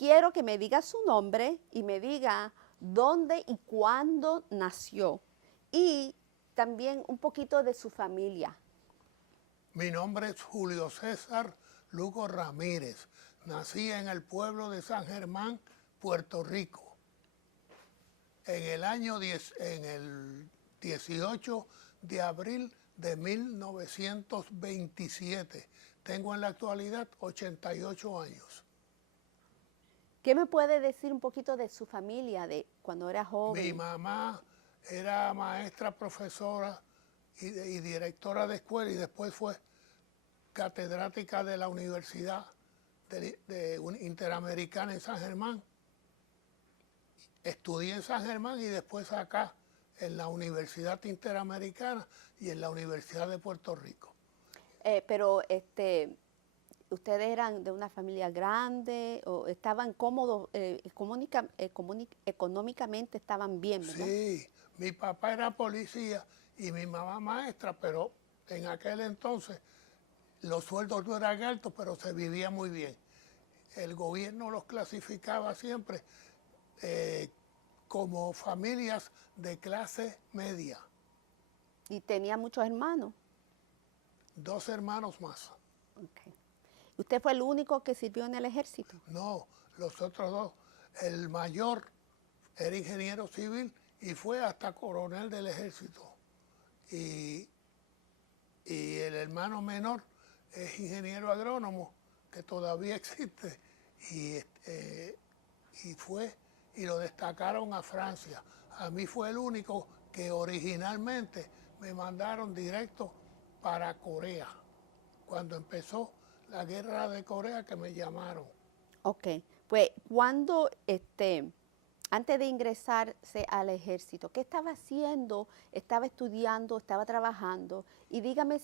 quiero que me diga su nombre y me diga dónde y cuándo nació. Y también un poquito de su familia. Mi nombre es Julio César Lugo Ramírez. Nací en el pueblo de San Germán, Puerto Rico, en el 18 de abril de 1927. Tengo en la actualidad 88 años. ¿Qué me puede decir un poquito de su familia, de cuando era Mi joven? mamá era maestra, profesora y directora de escuela y después fue catedrática de la Universidad Interamericana en San Germán. Estudié en San Germán y después acá en la Universidad Interamericana y en la Universidad de Puerto Rico. Pero ¿ustedes eran de una familia grande o estaban cómodos, económicamente estaban bien, verdad? Sí, mi papá era policía y mi mamá maestra, pero en aquel entonces los sueldos no eran altos, pero se vivía muy bien. El gobierno los clasificaba siempre como familias de clase media. Y tenía muchos hermanos. 2 hermanos más. Okay. ¿Usted fue el único que sirvió en el ejército? No, los otros 2. El mayor era ingeniero civil y fue hasta coronel del ejército. Y el hermano menor es ingeniero agrónomo, que todavía existe, y fue y lo destacaron a Francia. A mí fue el único que originalmente me mandaron directo para Corea. Cuando empezó la guerra de Corea que me llamaron. Ok, pues cuando, antes de ingresarse al ejército, ¿qué estaba haciendo? ¿Estaba estudiando? ¿Estaba trabajando? Y dígame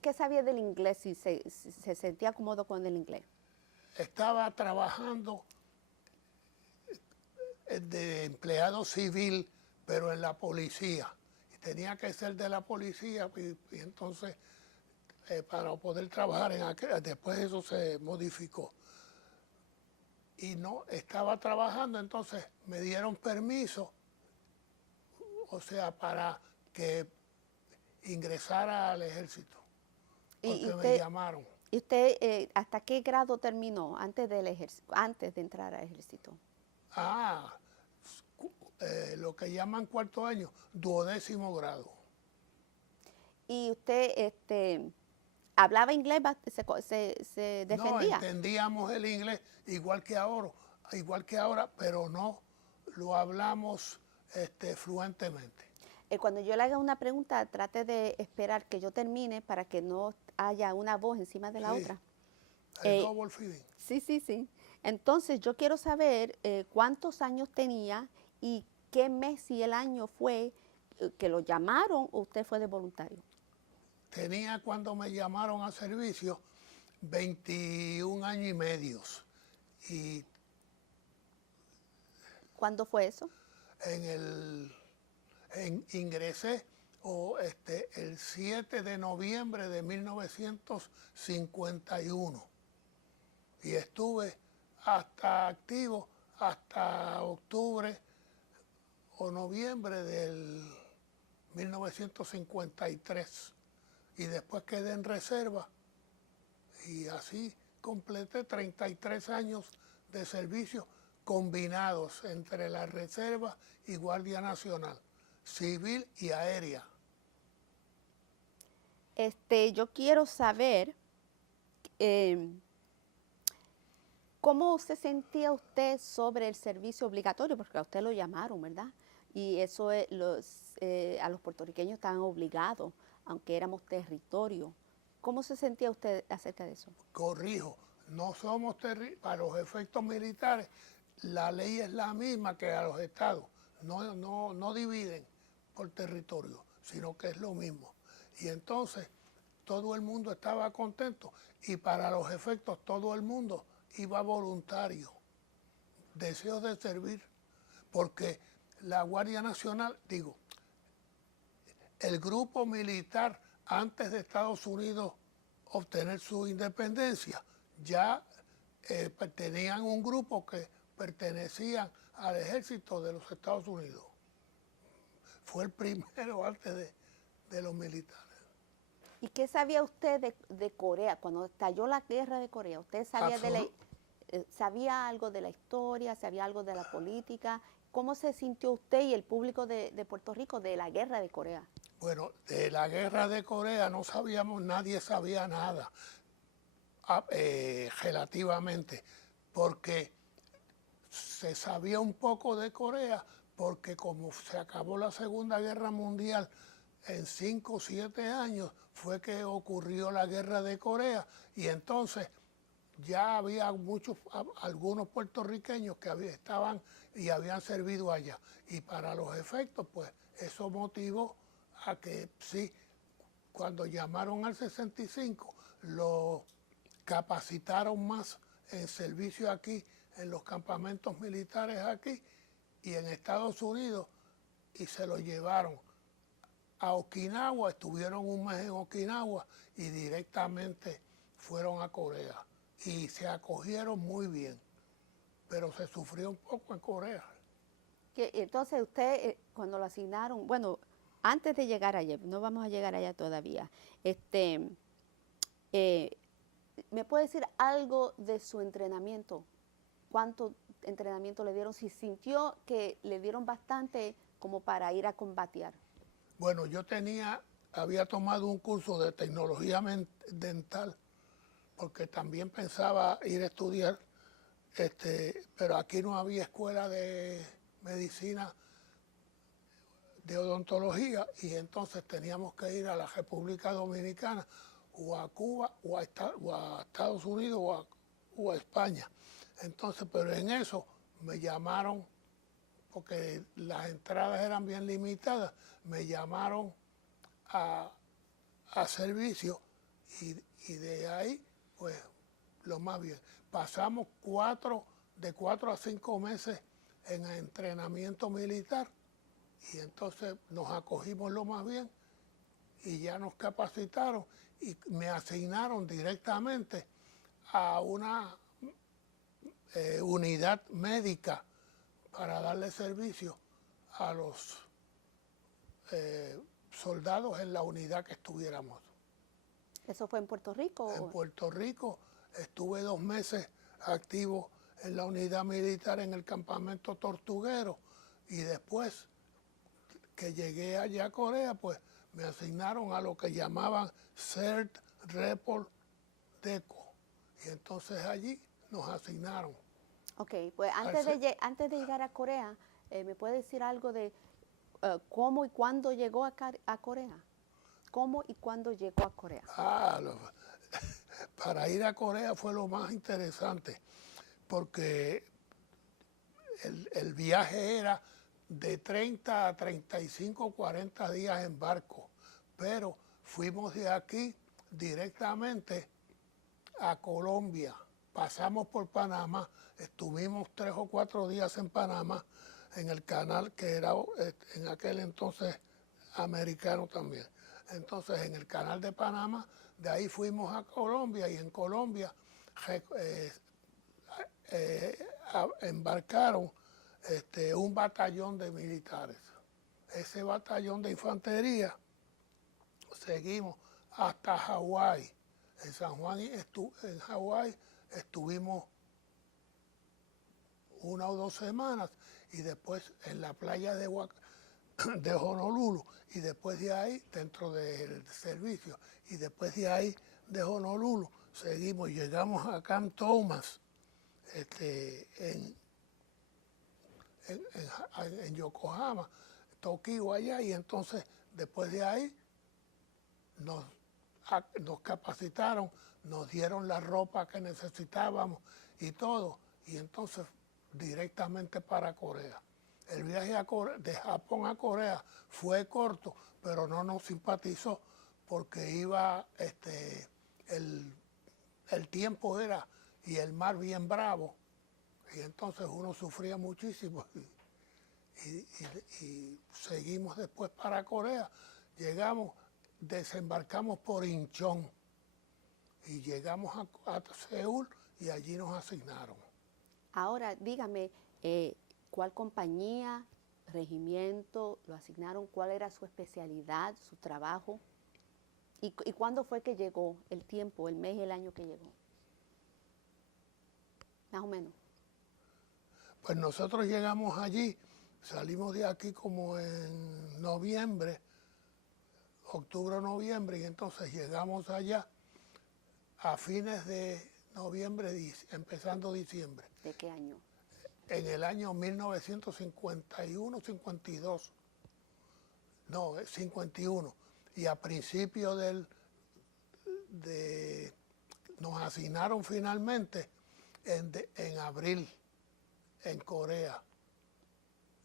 qué sabía del inglés, si se sentía cómodo con el inglés. Estaba trabajando de empleado civil, pero en la policía. Y tenía que ser de la policía y entonces para poder trabajar en aquel, después eso se modificó. Y no estaba trabajando, entonces me dieron permiso, o sea, para que ingresara al ejército, Y porque me usted, llamaron. y usted ¿hasta qué grado terminó antes antes de entrar al ejército? Ah, lo que llaman 4º año, 12º grado. Y usted, hablaba inglés, se No defendía. entendíamos el inglés igual que ahora, pero no lo hablamos fluentemente. Cuando yo le haga una pregunta, trate de esperar que yo termine para que no haya una voz encima de la Sí, otra. el Eh, double feeding. sí, sí, sí. Entonces yo quiero saber cuántos años tenía y qué mes y el año fue que lo llamaron o usted fue de voluntario. Tenía cuando me llamaron a servicio 21 años y medio. Y ¿Cuándo fue eso? ingresé el 7 de noviembre de 1951 y estuve hasta activo hasta octubre o noviembre del 1953 y después quedé en reserva y así completé 33 años de servicio combinados entre la reserva y Guardia Nacional, civil y aérea. Yo quiero saber eh, cómo se sentía usted sobre el servicio obligatorio, porque a usted lo llamaron, ¿verdad? Y eso es, a los puertorriqueños están obligados, aunque éramos territorio. ¿Cómo se sentía usted acerca de eso? Corrijo, no somos para los efectos militares, la ley es la misma que a los estados, no dividen por territorio, sino que es lo mismo. Y entonces todo el mundo estaba contento y para los efectos todo el mundo iba voluntario, deseo de servir, porque la Guardia Nacional, el grupo militar antes de Estados Unidos obtener su independencia, ya tenían un grupo que pertenecían al ejército de los Estados Unidos. Fue el primero antes de los militares. ¿Y qué sabía usted de Corea? Cuando estalló la guerra de Corea, ¿usted sabía, sabía algo de la historia, sabía algo de la política? ¿Cómo se sintió usted y el público de Puerto Rico de la guerra de Corea? Bueno, de la guerra de Corea no sabíamos, nadie sabía nada relativamente, porque se sabía un poco de Corea, porque como se acabó la Segunda Guerra Mundial en 5 o 7 años, fue que ocurrió la guerra de Corea, y entonces ya había algunos puertorriqueños que estaban y habían servido allá. Y para los efectos, pues eso motivó a que sí, cuando llamaron al 65, lo capacitaron más en servicio aquí, en los campamentos militares aquí y en Estados Unidos, y se lo llevaron a Okinawa, estuvieron un mes en Okinawa y directamente fueron a Corea. Y se acogieron muy bien, pero se sufrió un poco en Corea. Entonces usted, cuando lo asignaron, bueno, antes de llegar allá, no vamos a llegar allá todavía, ¿me puede decir algo de su entrenamiento? ¿Cuánto entrenamiento le dieron? Si sintió que le dieron bastante como para ir a combatir. Bueno, había tomado un curso de tecnología dental, porque también pensaba ir a estudiar, pero aquí no había escuela de medicina, de odontología, y entonces teníamos que ir a la República Dominicana o a Cuba o a Estados Unidos o a España. Entonces, pero en eso me llamaron, porque las entradas eran bien limitadas, me llamaron a servicio y de ahí, pues, lo más bien. Pasamos de 4 a 5 meses en entrenamiento militar y entonces nos acogimos lo más bien y ya nos capacitaron y me asignaron directamente a una unidad médica para darle servicio a los soldados en la unidad que estuviéramos. ¿Eso fue en Puerto Rico? En Puerto Rico estuve 2 meses activo en la unidad militar en el campamento Tortuguero, y después que llegué allá a Corea, pues me asignaron a lo que llamaban CERT Report DECO, y entonces allí nos asignaron. Ok, pues antes de llegar a Corea, ¿me puede decir algo de cómo y cuándo llegó a Corea? ¿Cómo y cuándo llegó a Corea? Para ir a Corea fue lo más interesante, porque el viaje era de 30 a 35, 40 días en barco, pero fuimos de aquí directamente a Colombia, pasamos por Panamá, estuvimos 3 o 4 días en Panamá, en el canal que era en aquel entonces americano también. Entonces en el canal de Panamá, de ahí fuimos a Colombia, y en Colombia embarcaron un batallón de militares. Ese batallón de infantería seguimos hasta Hawái. En San Juan, en Hawái, estuvimos 1 o 2 semanas, y después en la playa de Honolulu, y después de ahí, dentro del servicio, y después de ahí de Honolulu, seguimos, llegamos a Camp Thomas, en Yokohama, Tokio allá, y entonces después de ahí nos capacitaron, nos dieron la ropa que necesitábamos y todo, y entonces directamente para Corea. El viaje de Japón a Corea fue corto, pero no nos simpatizó, porque iba, el tiempo era, y el mar bien bravo, y entonces uno sufría muchísimo, y seguimos después para Corea. Llegamos, desembarcamos por Incheon, y llegamos a Seúl, y allí nos asignaron. Ahora, dígame, ¿cuál compañía, regimiento lo asignaron? ¿Cuál era su especialidad, su trabajo? ¿Y cuándo fue que llegó el tiempo, el mes y el año que llegó? Más o menos. Pues nosotros llegamos allí, salimos de aquí como en noviembre, octubre o noviembre, y entonces llegamos allá a fines de noviembre, empezando diciembre, ¿De qué año? en el año 1951, 52, no, 51, y a principio nos asignaron finalmente en abril en Corea.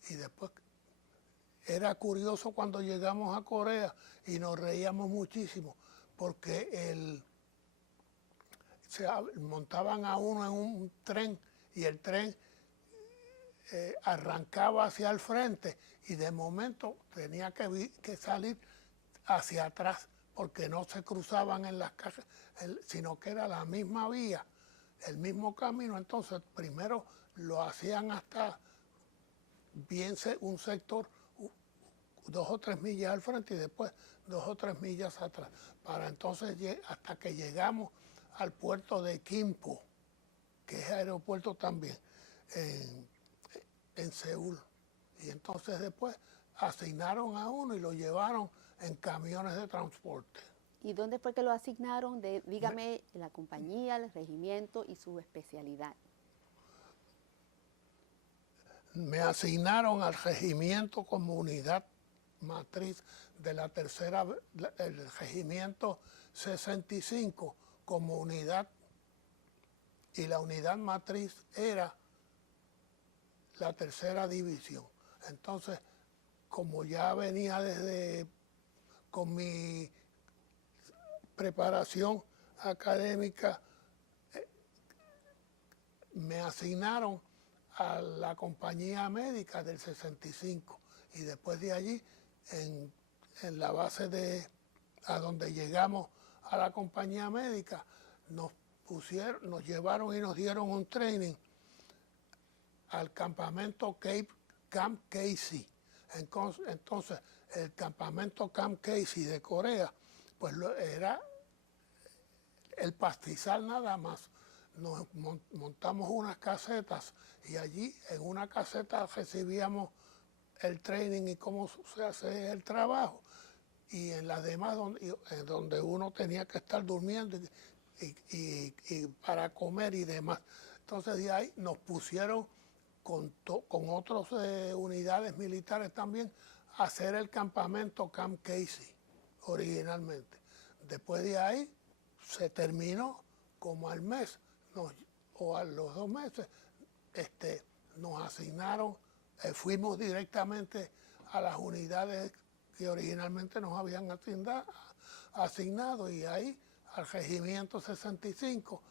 Y después era curioso cuando llegamos a Corea y nos reíamos muchísimo porque montaban a uno en un tren y el tren arrancaba hacia el frente y de momento tenía que salir hacia atrás porque no se cruzaban en las calles, sino que era la misma vía, el mismo camino. Entonces primero lo hacían hasta bien un sector 2 o 3 millas al frente y después 2 o 3 millas atrás, para entonces hasta que llegamos al puerto de Gimpo, que es aeropuerto también, en Seúl. Y entonces después asignaron a uno y lo llevaron en camiones de transporte. ¿Y dónde fue que lo asignaron? Dígame la compañía, el regimiento y su especialidad. Me asignaron al regimiento como unidad matriz de el regimiento 65 como unidad, y la unidad matriz era la 3ª división. Entonces, como ya venía con mi preparación académica, me asignaron a la compañía médica del 65 y después de allí en la base a donde llegamos a la compañía médica nos llevaron y nos dieron un training al campamento Camp Casey. Entonces el campamento Camp Casey de Corea pues era el pastizal nada más. Nos montamos unas casetas y allí en una caseta recibíamos el training y cómo se hace el trabajo, y en las demás donde uno tenía que estar durmiendo y para comer y demás. Entonces de ahí nos pusieron con otras unidades militares también a hacer el campamento Camp Casey originalmente. Después de ahí se terminó como al mes o a los 2 meses, nos asignaron, fuimos directamente a las unidades que originalmente nos habían asignado, y ahí al regimiento 65,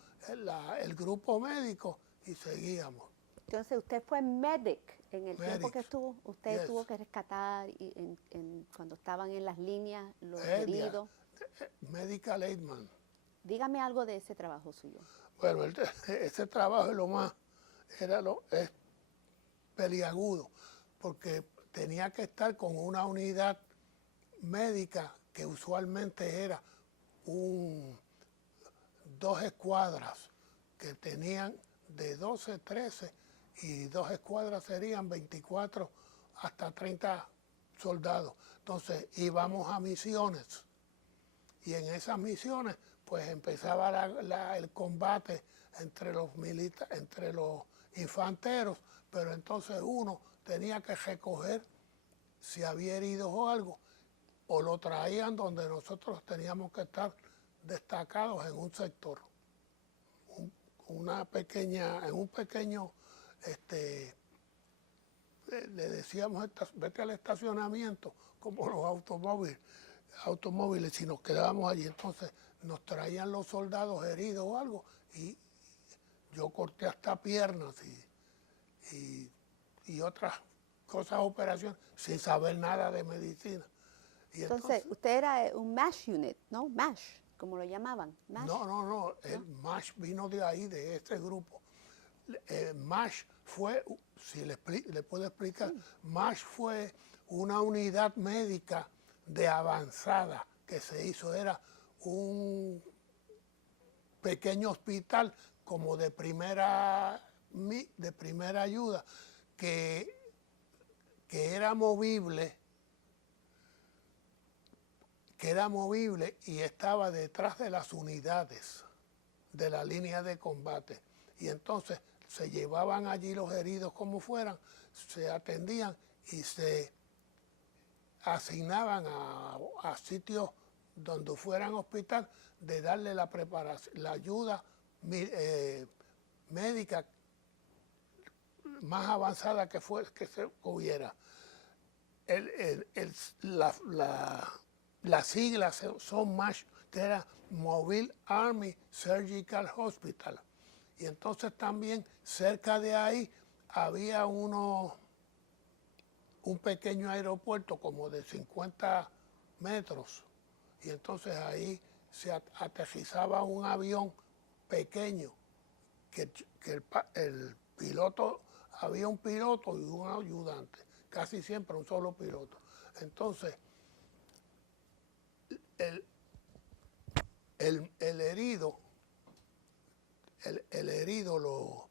el grupo médico, y seguíamos. Entonces, usted fue medic en el tiempo que estuvo. Usted Yes. tuvo que rescatar cuando estaban en las líneas los heridos. Medical aidman. Dígame algo de ese trabajo suyo. Bueno, ese trabajo es peliagudo, porque tenía que estar con una unidad médica que usualmente era 2 escuadras que tenían de 12, 13, y 2 escuadras serían 24 hasta 30 soldados. Entonces íbamos a misiones y en esas misiones pues empezaba el combate entre los infanteros, pero entonces uno tenía que recoger si había heridos o algo, o lo traían donde nosotros teníamos que estar destacados en un sector, en un pequeño, le decíamos, vete al estacionamiento, como los automóviles, y nos quedábamos allí. Entonces nos traían los soldados heridos o algo, y yo corté hasta piernas y otras cosas, operaciones, sin saber nada de medicina. Y entonces, usted era un MASH unit, ¿no? MASH. como lo llamaban, MASH. No, el MASH vino de ahí, de este grupo. MASH fue, si le puedo explicar, sí. MASH fue una unidad médica de avanzada que se hizo, era un pequeño hospital como de primera ayuda que era movible, y estaba detrás de las unidades de la línea de combate. Y entonces se llevaban allí los heridos como fueran, se atendían y se asignaban a sitios donde fueran hospital, de darle la preparación, la ayuda médica más avanzada que se hubiera. Las siglas son MASH, que era Mobile Army Surgical Hospital. Y entonces también cerca de ahí había un pequeño aeropuerto como de 50 metros. Y entonces ahí se aterrizaba un avión pequeño, que el piloto, había un piloto y un ayudante, casi siempre un solo piloto. Entonces, el herido lo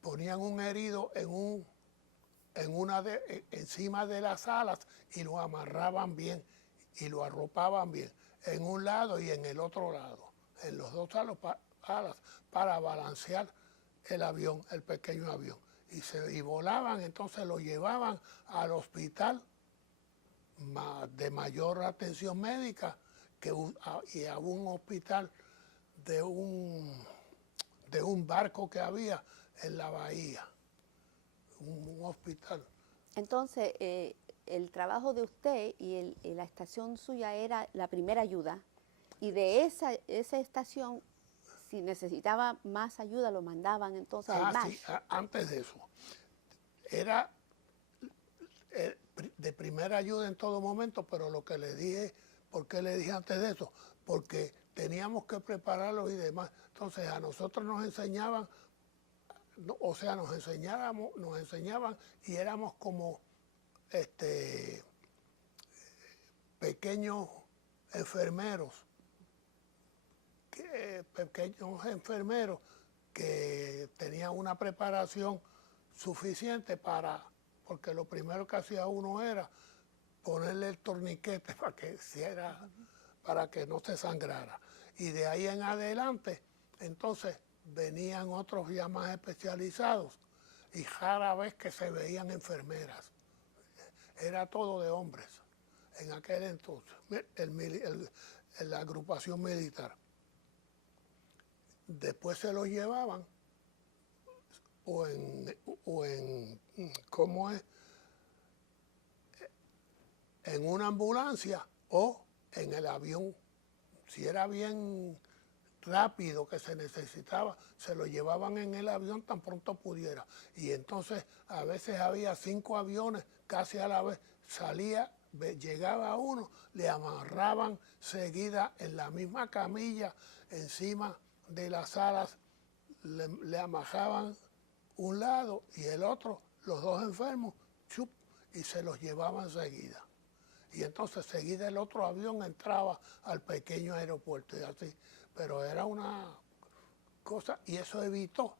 ponían un herido encima de las alas y lo amarraban bien y lo arropaban bien en un lado y en el otro lado, en los dos alas, para balancear el avión, el pequeño avión. Y volaban, entonces lo llevaban al hospital de mayor atención médica, y a un hospital de un barco que había en la bahía, un hospital. Entonces, el trabajo de usted y la estación suya era la primera ayuda, y de esa estación, si necesitaba más ayuda, lo mandaban entonces al MASH. Sí, antes de eso. Era de primera ayuda en todo momento, pero lo que le dije, ¿por qué le dije antes de eso? Porque teníamos que prepararlo y demás. Entonces a nosotros nos enseñaban, o sea, nos enseñaban y éramos como pequeños enfermeros, que tenían una preparación suficiente porque lo primero que hacía uno era ponerle el torniquete para que no se sangrara. Y de ahí en adelante, entonces venían otros ya más especializados y rara vez que se veían enfermeras. Era todo de hombres en aquel entonces, en la agrupación militar. Después se los llevaban ¿cómo es? En una ambulancia o en el avión. Si era bien rápido que se necesitaba, se lo llevaban en el avión tan pronto pudiera. Y entonces a veces había 5 aviones casi a la vez. Llegaba uno, le amarraban seguida en la misma camilla, encima de las alas, le amarraban un lado y el otro, los dos enfermos, chup, y se los llevaban seguida. Y entonces seguida el otro avión entraba al pequeño aeropuerto y así. Pero era una cosa, y eso evitó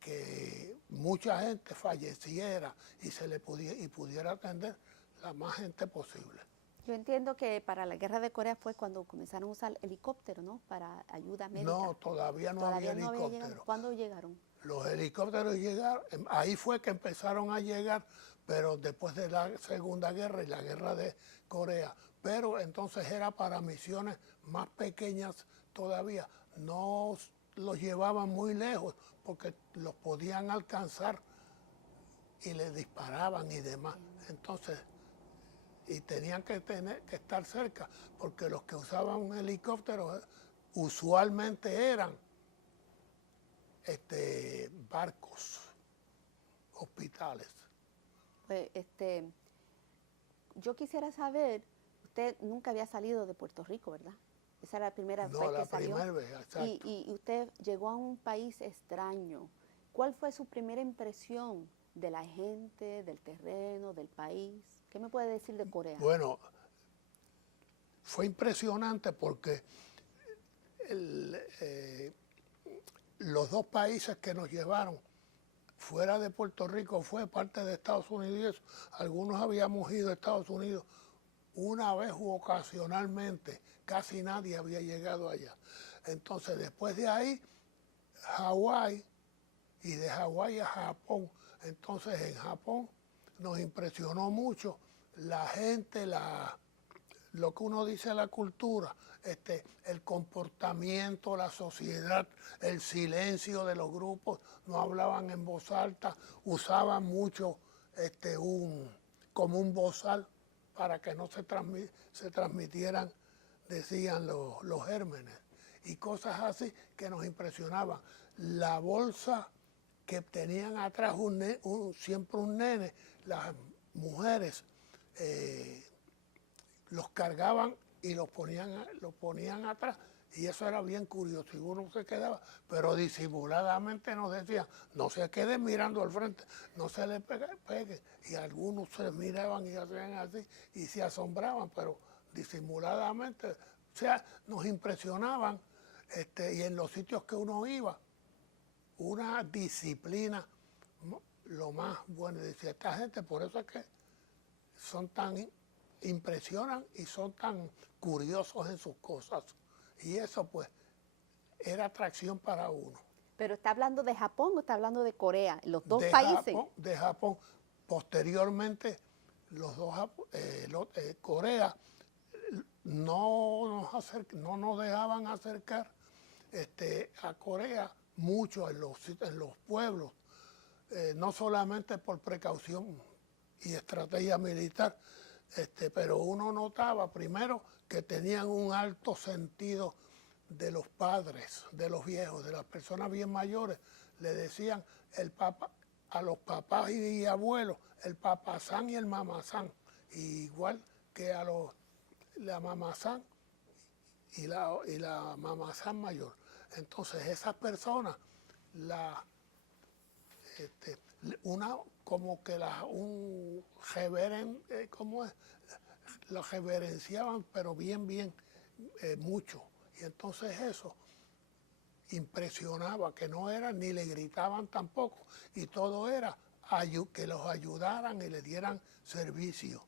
que mucha gente falleciera y pudiera atender la más gente posible. Yo entiendo que para la guerra de Corea fue cuando comenzaron a usar helicópteros, ¿no? Para ayuda médica. No, todavía no había helicópteros. ¿Cuándo llegaron? Los helicópteros llegaron, ahí fue que empezaron a llegar, pero después de la Segunda Guerra y la Guerra de Corea. Pero entonces era para misiones más pequeñas todavía. No los llevaban muy lejos porque los podían alcanzar y les disparaban y demás. Entonces, y tenían que estar cerca, porque los que usaban un helicóptero usualmente eran barcos, hospitales. Pues, yo quisiera saber usted nunca había salido de Puerto Rico, ¿verdad? Esa era la primera No, vez que la salió. primera vez, exacto. Y usted llegó a un país extraño. ¿Cuál fue su primera impresión de la gente, del terreno, del país? ¿Qué me puede decir de Corea? Bueno, fue impresionante porque los dos países que nos llevaron fuera de Puerto Rico fue parte de Estados Unidos y eso. Algunos habíamos ido a Estados Unidos una vez u ocasionalmente, casi nadie había llegado allá. Entonces, después de ahí, Hawái, y de Hawái a Japón. Entonces, en Japón nos impresionó mucho la gente, lo que uno dice la cultura, el comportamiento, la sociedad, el silencio de los grupos, no hablaban en voz alta, usaban mucho como un bozal para que no se transmitieran, decían los gérmenes, y cosas así que nos impresionaban. La bolsa que tenían atrás siempre un nene, las mujeres los cargaban y los ponían atrás, y eso era bien curioso, y uno se quedaba, pero disimuladamente nos decían, no se queden mirando al frente, no se le peguen, y algunos se miraban y hacían así, y se asombraban, pero disimuladamente, o sea, nos impresionaban, y en los sitios que uno iba, una disciplina, lo más bueno, decía esta gente, por eso es que son impresionan y son tan curiosos en sus cosas. Y eso pues era atracción para uno. ¿Pero está hablando de Japón o está hablando de Corea? Los dos de países. De Japón. Posteriormente, Corea no nos dejaban acercar a Corea mucho en los pueblos, no solamente por precaución y estrategia militar, pero uno notaba primero que tenían un alto sentido de los padres, de los viejos, de las personas bien mayores. Le decían a los papás y abuelos, el papazán y el mamazán, igual que a la mamazán y la mamazán mayor. Entonces esas personas, como que ¿cómo es? La reverenciaban, pero bien, mucho. Y entonces eso impresionaba, que no era, ni le gritaban tampoco, y todo era que los ayudaran y le dieran servicio.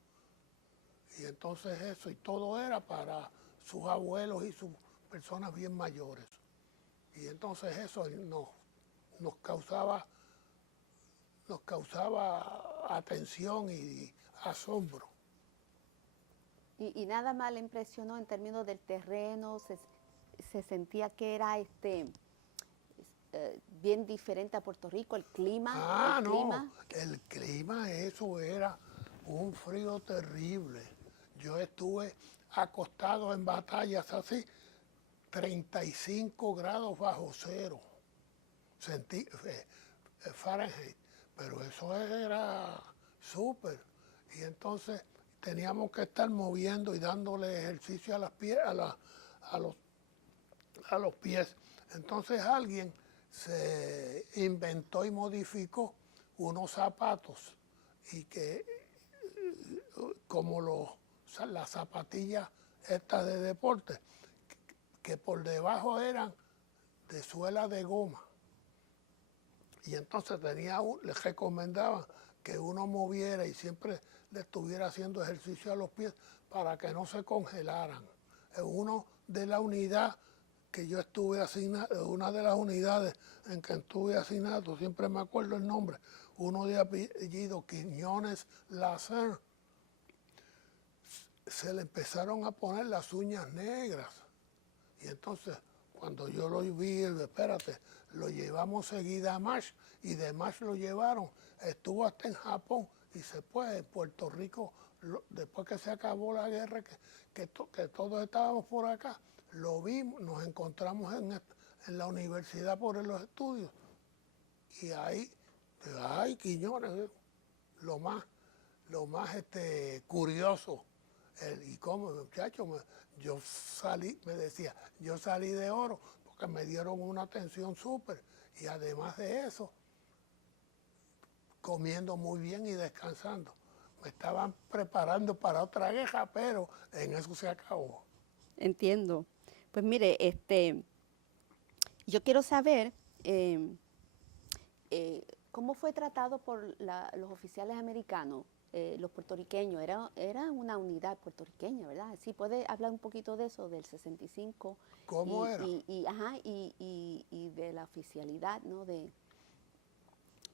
Y entonces eso, y todo era para sus abuelos y sus personas bien mayores. Y entonces eso nos causaba atención y asombro. Y nada más le impresionó en términos del terreno, se sentía que era bien diferente a Puerto Rico, el clima. El clima, eso era un frío terrible. Yo estuve acostado en batallas así, 35 grados bajo cero, Fahrenheit, pero eso era súper. Y entonces teníamos que estar moviendo y dándole ejercicio a los pies. Entonces alguien se inventó y modificó unos zapatos y que como las zapatillas estas de deporte, que por debajo eran de suela de goma. Y entonces les recomendaban que uno moviera y siempre le estuviera haciendo ejercicio a los pies para que no se congelaran. Uno de la unidad que yo estuve asignado, una de las unidades en que estuve asignado, siempre me acuerdo el nombre, uno de apellido Quiñones Lazar, se le empezaron a poner las uñas negras. Y entonces, cuando yo lo vi, espérate, lo llevamos seguida a Marsh, y de Marsh lo llevaron, estuvo hasta en Japón, y se fue en Puerto Rico, después que se acabó la guerra, que todos estábamos por acá, lo vimos, nos encontramos en la universidad por los estudios, y ahí, ay, Quiñones, lo más curioso Y como muchacho, yo salí, me decía, yo salí de oro porque me dieron una atención súper. Y además de eso, comiendo muy bien y descansando. Me estaban preparando para otra guerra, pero en eso se acabó. Entiendo. Pues mire, yo quiero saber eh, cómo fue tratado por los oficiales americanos, los puertorriqueños. Era una unidad puertorriqueña, ¿verdad? Sí, puede hablar un poquito de eso, del 65 ¿Cómo era? y de la oficialidad, ¿no?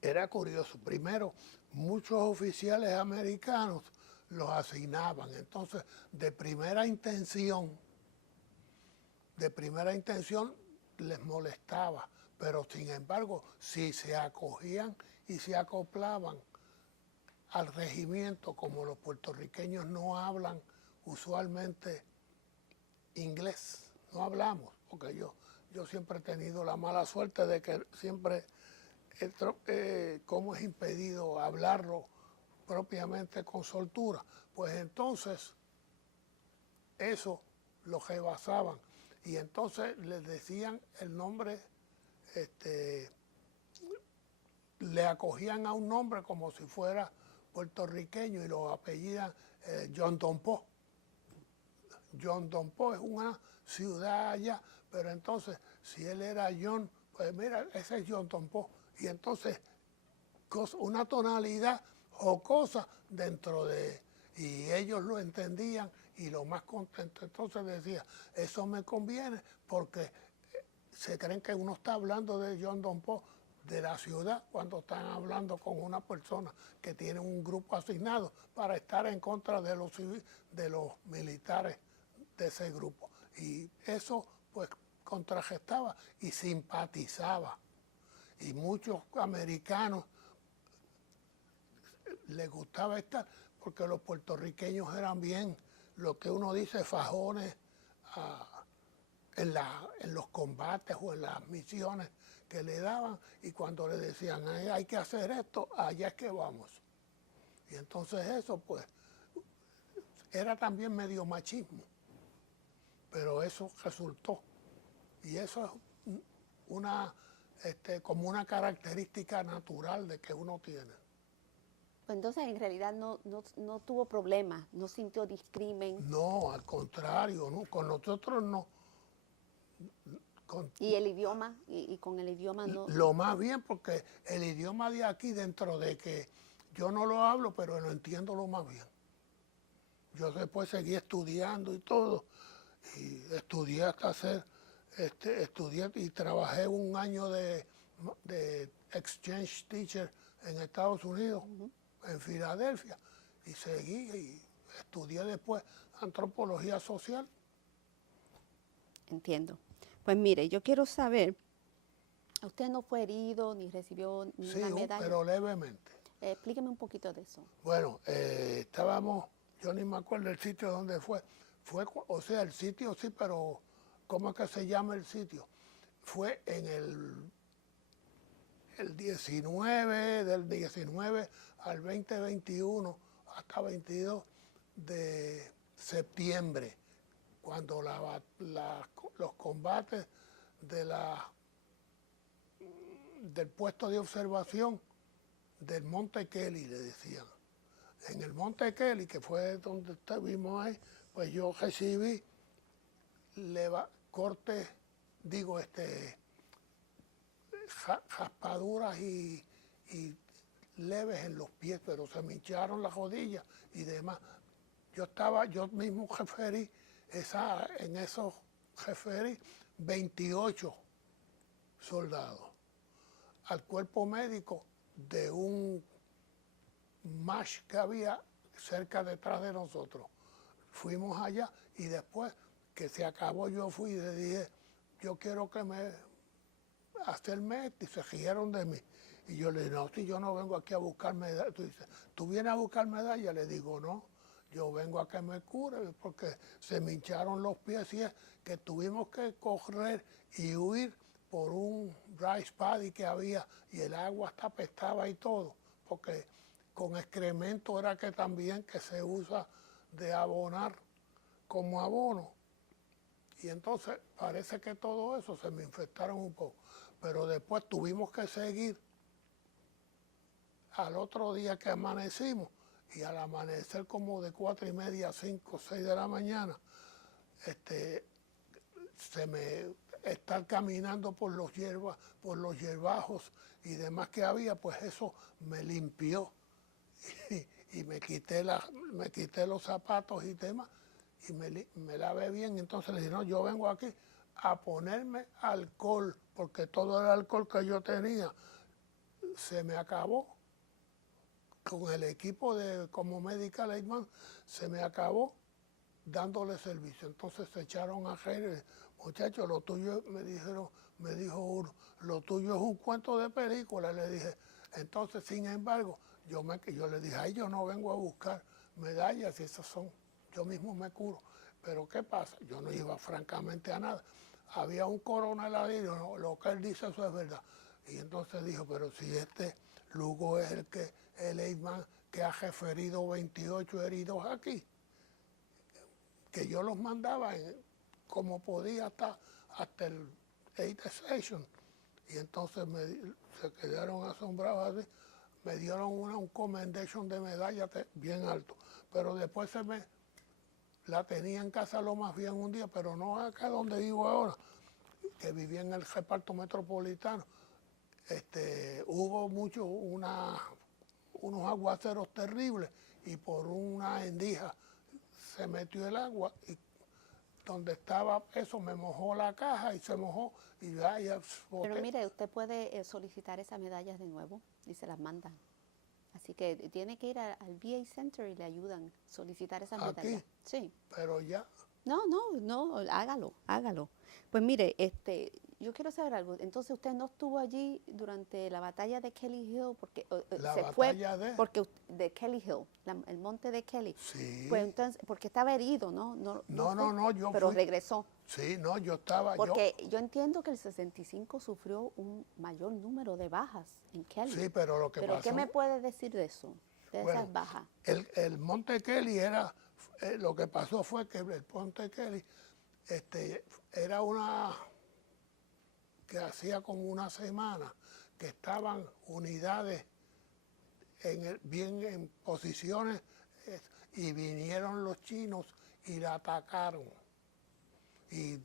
Era curioso. Primero, muchos oficiales americanos los asignaban. Entonces, de primera intención les molestaba. Pero sin embargo, si se acogían y se acoplaban al regimiento, como los puertorriqueños no hablan usualmente inglés, no hablamos, porque yo siempre he tenido la mala suerte de que siempre, como es impedido hablarlo propiamente con soltura, pues entonces eso lo rebasaban y entonces les decían el nombre, le acogían a un nombre como si fuera puertorriqueño y lo apellidan John Dompo. John Dompo es una ciudad allá, pero entonces si él era John, pues mira, ese es John Dompo. Y entonces una tonalidad jocosa dentro de, y ellos lo entendían y lo más contento. Entonces decía, eso me conviene porque se creen que uno está hablando de John Dompo, de la ciudad, cuando están hablando con una persona que tiene un grupo asignado para estar en contra de de los militares de ese grupo. Y eso pues contrarrestaba y simpatizaba. Y muchos americanos les gustaba estar porque los puertorriqueños eran bien, lo que uno dice, fajones en los combates o en las misiones que le daban, y cuando le decían hay que hacer esto, allá es que vamos. Y entonces eso pues era también medio machismo, pero eso resultó. Y eso es como una característica natural de que uno tiene. Pues entonces en realidad no tuvo problemas, no sintió discrimen. No, al contrario, no, con nosotros no. Y el idioma, y con el idioma no. Lo más bien, porque el idioma de aquí, dentro de que yo no lo hablo, pero lo entiendo lo más bien. Yo después seguí estudiando y todo, y estudié hasta estudié y trabajé un año de exchange teacher en Estados Unidos, en Filadelfia, y seguí y estudié después antropología social. Entiendo. Pues mire, yo quiero saber, usted no fue herido ni recibió ninguna Sí, medalla. pero levemente. Explíqueme un poquito de eso. Bueno, estábamos, yo ni me acuerdo el sitio donde fue. O sea, el sitio sí, pero ¿cómo es que se llama el sitio? Fue en el 19, del 19 al 2021, hasta 22 de septiembre, cuando los combates de del puesto de observación del Monte Kelly, le decían. En el Monte Kelly, que fue donde estuvimos ahí, pues yo recibí cortes, digo, raspaduras y leves en los pies, pero se me hincharon las rodillas y demás. Yo mismo referí, en esos referí 28 soldados al cuerpo médico de un MASH que había cerca detrás de nosotros. Fuimos allá y después que se acabó yo fui y le dije, yo quiero que hacerme esto, y se rieron de mí. Y yo le dije, no, si yo no vengo aquí a buscar medalla. Tú dices, ¿tú vienes a buscar medalla? Le digo, no, yo vengo a que me cure porque se me hincharon los pies y es que tuvimos que correr y huir por un rice paddy que había y el agua hasta apestaba y todo, porque con excremento era que también que se usa de abonar como abono. Y entonces parece que todo eso se me infectaron un poco. Pero después tuvimos que seguir al otro día que amanecimos, y al amanecer como de 4:30 a 5, 6 de la mañana, se me estar caminando por los hierbajos y demás que había, pues eso me limpió y me quité los zapatos y demás y me lavé bien. Entonces le dije, no, yo vengo aquí a ponerme alcohol, porque todo el alcohol que yo tenía se me acabó. Con el equipo como Medical Aidman se me acabó dándole servicio. Entonces se echaron a reír. Muchachos, lo tuyo, me dijo uno, lo tuyo es un cuento de película, le dije. Entonces, sin embargo, yo le dije, ay, yo no vengo a buscar medallas, y esas son, yo mismo me curo. Pero ¿qué pasa? Yo no iba francamente a nada. Había un coronel ahí, no, lo que él dice, eso es verdad. Y entonces dijo, pero si este Lugo es el Aidman que ha referido 28 heridos aquí, que yo los mandaba como podía hasta el 8th Station. Y entonces se quedaron asombrados así. Me dieron un commendation de medalla bien alto. Pero después la tenía en casa lo más bien un día, pero no acá donde vivo ahora, que vivía en el reparto metropolitano. Hubo unos aguaceros terribles y por una endija se metió el agua y donde estaba eso me mojó la caja y se mojó y ya boté. Pero mire, usted puede solicitar esas medallas de nuevo y se las mandan. Así que tiene que ir al VA Center y le ayudan a solicitar esas medallas. Aquí, Sí. pero ya. No, hágalo. Pues mire, yo quiero saber algo. Entonces usted no estuvo allí durante la batalla de Kelly Hill porque La se batalla fue porque de Kelly Hill, el monte de Kelly. Sí. Pues entonces, porque estaba herido, ¿no? No, yo pero fui. regresó. Sí, no, yo estaba. Porque yo entiendo que el 65 sufrió un mayor número de bajas en Kelly. Sí, pero lo que ¿Pero pasó, qué me puede decir de eso, de esas bajas? El monte Kelly era, lo que pasó fue que el monte Kelly era que hacía como una semana que estaban unidades bien en posiciones y vinieron los chinos y la atacaron. Y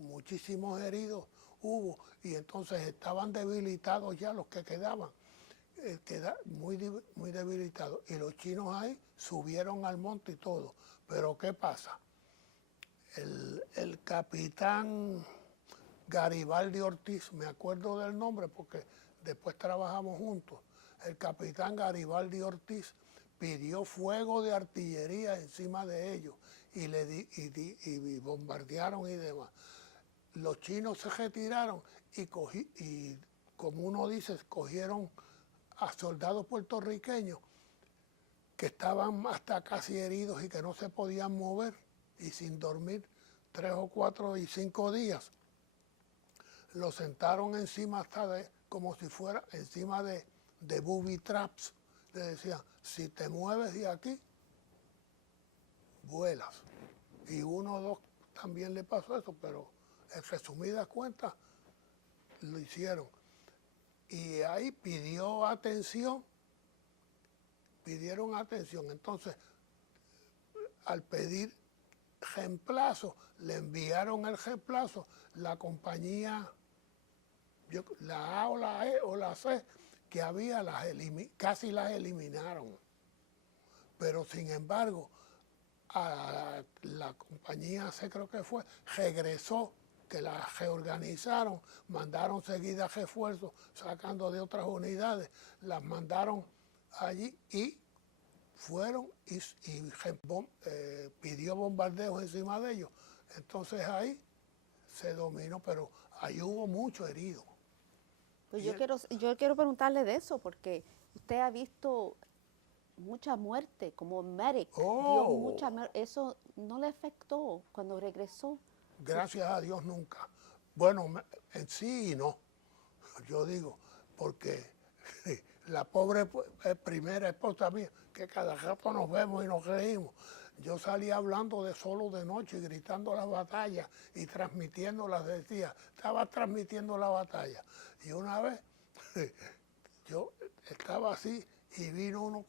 muchísimos heridos hubo, y entonces estaban debilitados ya los que quedaban, muy debilitados. Y los chinos ahí subieron al monte y todo. Pero ¿qué pasa? El capitán Garibaldi Ortiz, me acuerdo del nombre porque después trabajamos juntos, el capitán Garibaldi Ortiz pidió fuego de artillería encima de ellos y bombardearon y demás. Los chinos se retiraron y como uno dice, cogieron a soldados puertorriqueños que estaban hasta casi heridos y que no se podían mover y sin dormir 3 o 4 y 5 días. Los sentaron encima como si fuera encima de booby traps. Le decían, si te mueves de aquí, vuelas. Y uno o dos también le pasó eso, pero en resumidas cuentas lo hicieron. Y ahí pidieron atención. Entonces, al pedir reemplazo, le enviaron el reemplazo, la compañía, la A o la E o la C que había, casi las eliminaron. Pero sin embargo, a la compañía C creo que fue, regresó, que la reorganizaron, mandaron seguida refuerzos, sacando de otras unidades, las mandaron allí y fueron y pidió bombardeos encima de ellos. Entonces ahí se dominó, pero ahí hubo mucho herido. Pues yo quiero preguntarle de eso, porque usted ha visto mucha muerte como medic. ¿Eso no le afectó cuando regresó? Gracias a Dios nunca. Bueno, en sí no, yo digo, porque la pobre primera esposa mía, que cada rato nos vemos y nos reímos, Yo salía hablando de solo de noche, gritando las batallas y transmitiéndolas, decía, estaba transmitiendo la batalla. Y una vez yo estaba así y vino uno,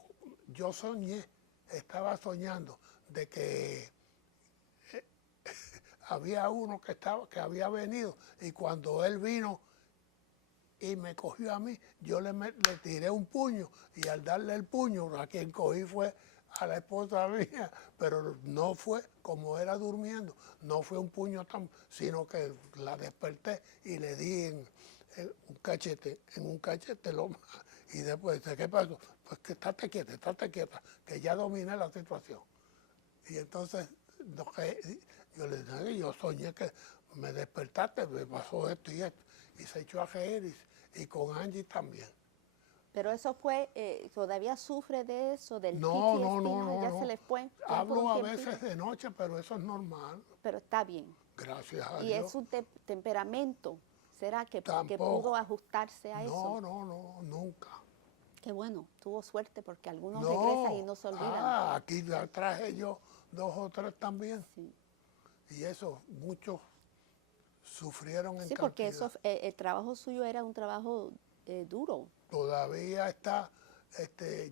yo soñé, estaba soñando de que había uno que había venido y cuando él vino y me cogió a mí, yo le tiré un puño y al darle el puño a quien cogí fue a la esposa mía, pero no fue como era durmiendo, no fue un puño tan, sino que la desperté y le di en un cachete y después dice, ¿qué pasó? Pues que estate quieta, que ya dominé la situación. Y entonces yo le dije, yo soñé que me despertaste, me pasó esto y esto. Y se echó a reír y con Angie también. Pero eso fue, todavía sufre de eso, del No, no, PTSD, no, ¿no? no, Ya se no. le fue, ya por un Hablo a tiempito, veces de noche, pero eso es normal. pero está bien. Gracias a Y es Dios. su temperamento, ¿será que pudo Tampoco. ajustarse a eso? No, no, no, nunca. Qué bueno, tuvo suerte porque algunos regresan y No. no se olvidan. Aquí la traje yo 2 o 3 también. Sí, Y eso, muchos sufrieron en sí, porque cantidad. eso, el trabajo suyo era un trabajo duro. Todavía está,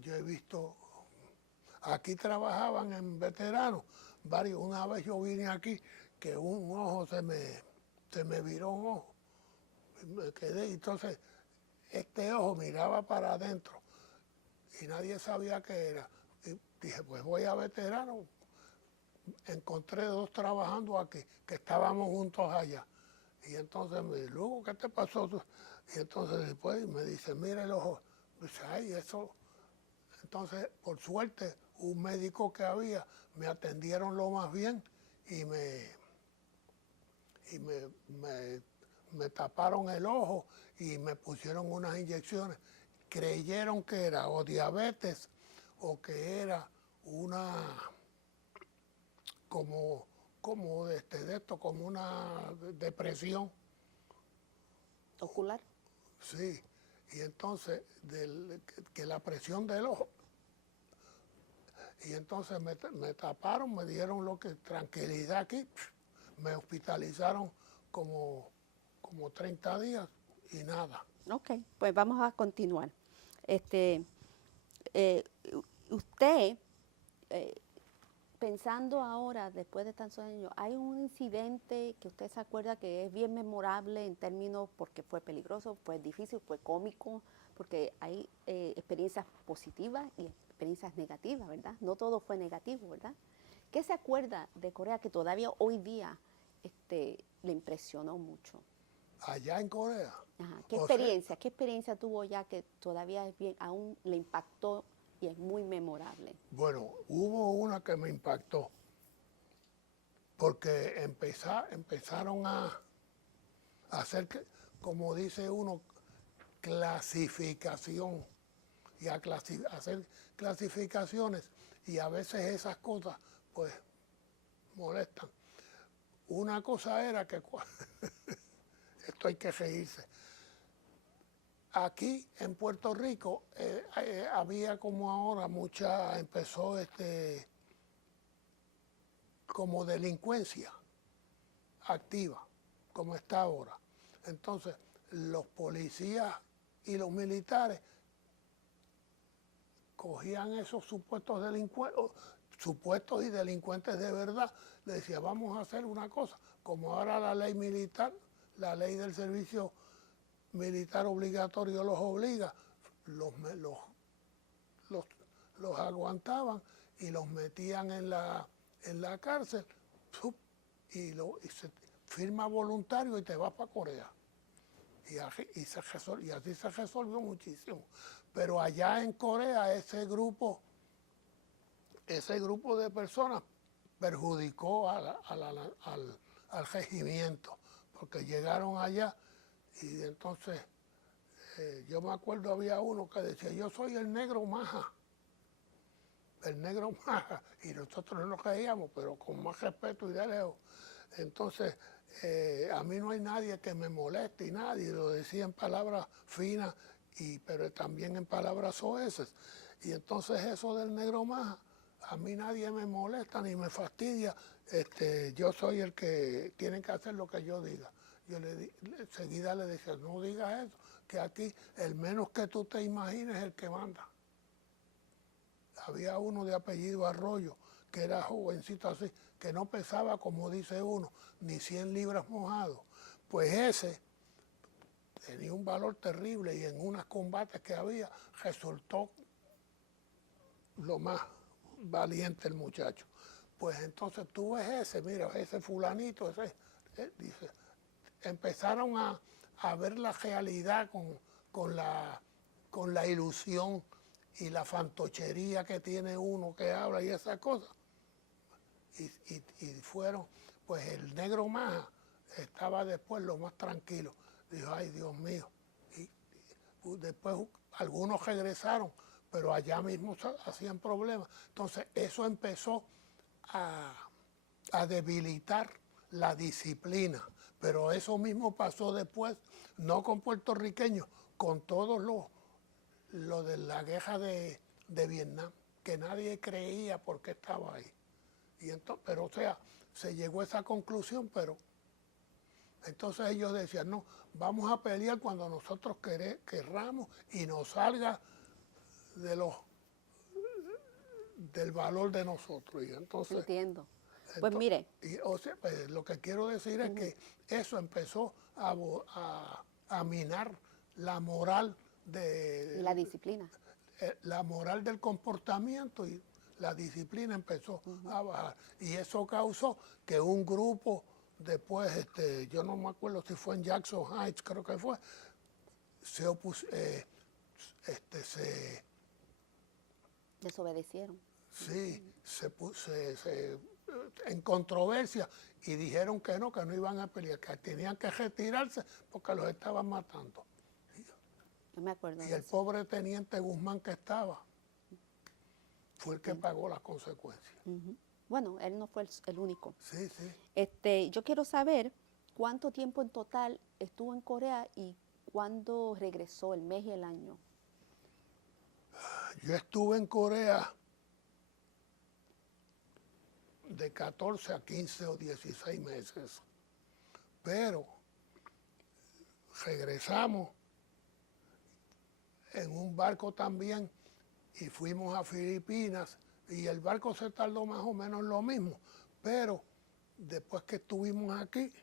yo he visto, aquí trabajaban en veteranos, varios, una vez yo vine aquí, que un ojo se me viró un ojo, me quedé, entonces este ojo miraba para adentro y nadie sabía qué era. Y dije, pues voy a veteranos, encontré 2 trabajando aquí, que estábamos juntos allá. Y entonces me dice, luego, ¿qué te pasó? Y entonces después me dice, mira el ojo. Dice, ay, eso. Entonces, por suerte, un médico que había, me atendieron lo más bien y me taparon el ojo y me pusieron unas inyecciones. Creyeron que era o diabetes o que era una como de esto, como una depresión. Ocular. Sí, y entonces que la presión del ojo, y entonces me taparon, me dieron lo que tranquilidad aquí, me hospitalizaron como 30 días y nada. Ok, pues vamos a continuar. Este, eh, usted, eh, pensando ahora, después de tantos años, ¿hay un incidente que usted se acuerda que es bien memorable en términos porque fue peligroso, fue difícil, fue cómico? Porque hay experiencias positivas y experiencias negativas, ¿verdad? No todo fue negativo, ¿verdad? ¿Qué se acuerda de Corea que todavía hoy día le impresionó mucho? Allá en Corea. Ajá. O sea, ¿Qué experiencia tuvo ya que todavía es bien, aún le impactó y es muy memorable? bueno, hubo una que me impactó, porque empezaron a hacer, como dice uno, clasificación y a hacer clasificaciones y a veces esas cosas pues molestan. Una cosa era que, esto hay que reírse, aquí en Puerto Rico había como ahora empezó como delincuencia activa, como está ahora. Entonces, los policías y los militares cogían esos supuestos y delincuentes de verdad, le decía, vamos a hacer una cosa, como ahora la ley militar, la ley del servicio militar obligatorio los obliga, los aguantaban y los metían en la cárcel y se firma voluntario y te vas para Corea. Y así se resolvió muchísimo. Pero allá en Corea ese grupo de personas perjudicó al regimiento, porque llegaron allá y entonces yo me acuerdo había uno que decía, yo soy el negro maja, y nosotros nos reíamos, pero con más respeto y de lejos. Entonces, a mí no hay nadie que me moleste y nadie, lo decía en palabras finas, pero también en palabras soeces. Y entonces eso del negro maja, a mí nadie me molesta ni me fastidia, yo soy el que tiene que hacer lo que yo diga. Yo enseguida le dije, no digas eso, que aquí el menos que tú te imagines es el que manda. Había uno de apellido Arroyo, que era jovencito así, que no pesaba, como dice uno, ni 100 libras mojado. Pues ese tenía un valor terrible y en unos combates que había resultó lo más valiente el muchacho. Pues entonces tú ves ese, mira, ese fulanito, dice, empezaron a ver la realidad con la ilusión y la fantochería que tiene uno que habla y esas cosas. Y fueron, pues el negro Maja estaba después lo más tranquilo. Dijo, ay Dios mío. Y después algunos regresaron, pero allá mismo hacían problemas. Entonces eso empezó a debilitar la disciplina. Pero eso mismo pasó después, no con puertorriqueños, con todos lo de la guerra de Vietnam, que nadie creía por qué estaba ahí. Y entonces, pero o sea, se llegó a esa conclusión, pero entonces ellos decían, no, vamos a pelear cuando nosotros querramos y nos salga del valor de nosotros. Y entonces, Entiendo. Pues mire. O sea, pues, lo que quiero decir es que eso empezó a minar la moral Y la disciplina. La moral del comportamiento y la disciplina empezó a bajar. Y eso causó que un grupo después, yo no me acuerdo si fue en Jackson Heights, creo que fue, se Desobedecieron. sí, en controversia y dijeron que no iban a pelear, que tenían que retirarse porque los estaban matando. Yo me acuerdo Y de el eso. pobre teniente Guzmán que estaba, fue el que pagó las consecuencias. Bueno, él no fue el único. Sí, sí. Yo quiero saber cuánto tiempo en total estuvo en Corea y cuándo regresó, el mes y el año. Yo estuve en Corea de 14 a 15 o 16 meses, pero regresamos en un barco también y fuimos a Filipinas y el barco se tardó más o menos lo mismo, pero después que estuvimos aquí,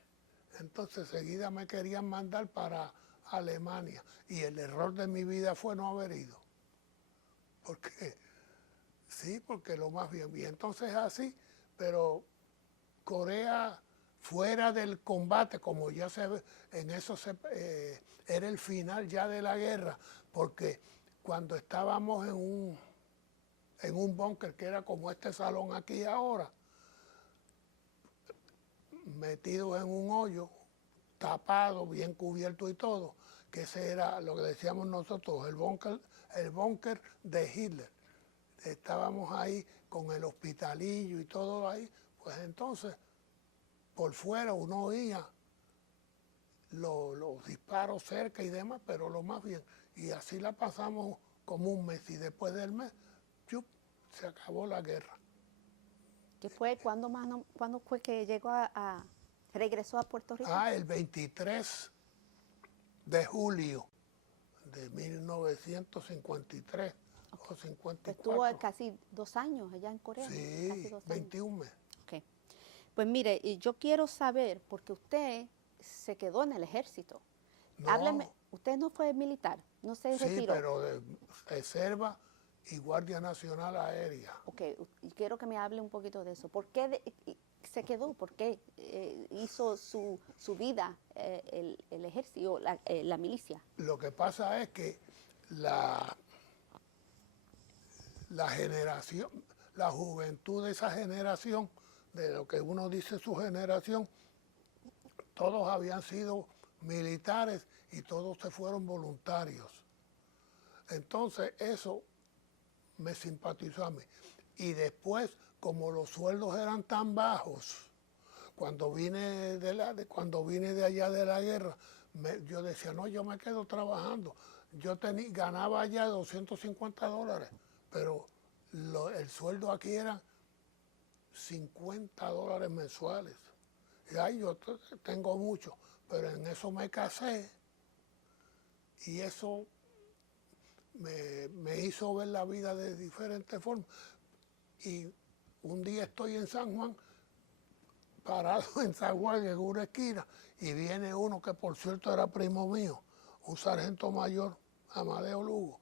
entonces seguida me querían mandar para Alemania y el error de mi vida fue no haber ido, porque lo más bien, y entonces así, pero Corea fuera del combate, como ya se ve, en eso era el final ya de la guerra, porque cuando estábamos en un búnker que era como este salón aquí ahora, metidos en un hoyo, tapado, bien cubierto y todo, que ese era lo que decíamos nosotros, el búnker de Hitler. Estábamos ahí con el hospitalillo y todo ahí, pues entonces por fuera uno oía los disparos cerca y demás, pero lo más bien. Y así la pasamos como un mes y después del mes, ¡chup!, se acabó la guerra. ¿Qué fue? ¿Cuándo fue que regresó a Puerto Rico? El 23 de julio de 1953 o 54. Estuvo casi 2 años allá en Corea. Sí, Casi 2 años. 21 meses. Okay. Pues mire, y yo quiero saber, porque usted se quedó en el ejército. No. Hábleme, usted no fue militar, no se retiró. Sí, pero de reserva y Guardia Nacional Aérea. Ok, y quiero que me hable un poquito de eso. ¿Por qué se quedó? ¿Por qué hizo su vida el ejército, la milicia? Lo que pasa es que la generación, la juventud de esa generación, de lo que uno dice su generación, todos habían sido militares y todos se fueron voluntarios. Entonces eso me simpatizó a mí. Y después, como los sueldos eran tan bajos, cuando vine de allá de la guerra, yo decía, no, yo me quedo trabajando. Yo ganaba allá $250, pero el sueldo aquí era $50 mensuales. Y ay, yo tengo mucho, pero en eso me casé y eso me hizo ver la vida de diferentes formas. Y un día estoy en San Juan, parado en San Juan en una esquina, y viene uno que por cierto era primo mío, un sargento mayor, Amadeo Lugo,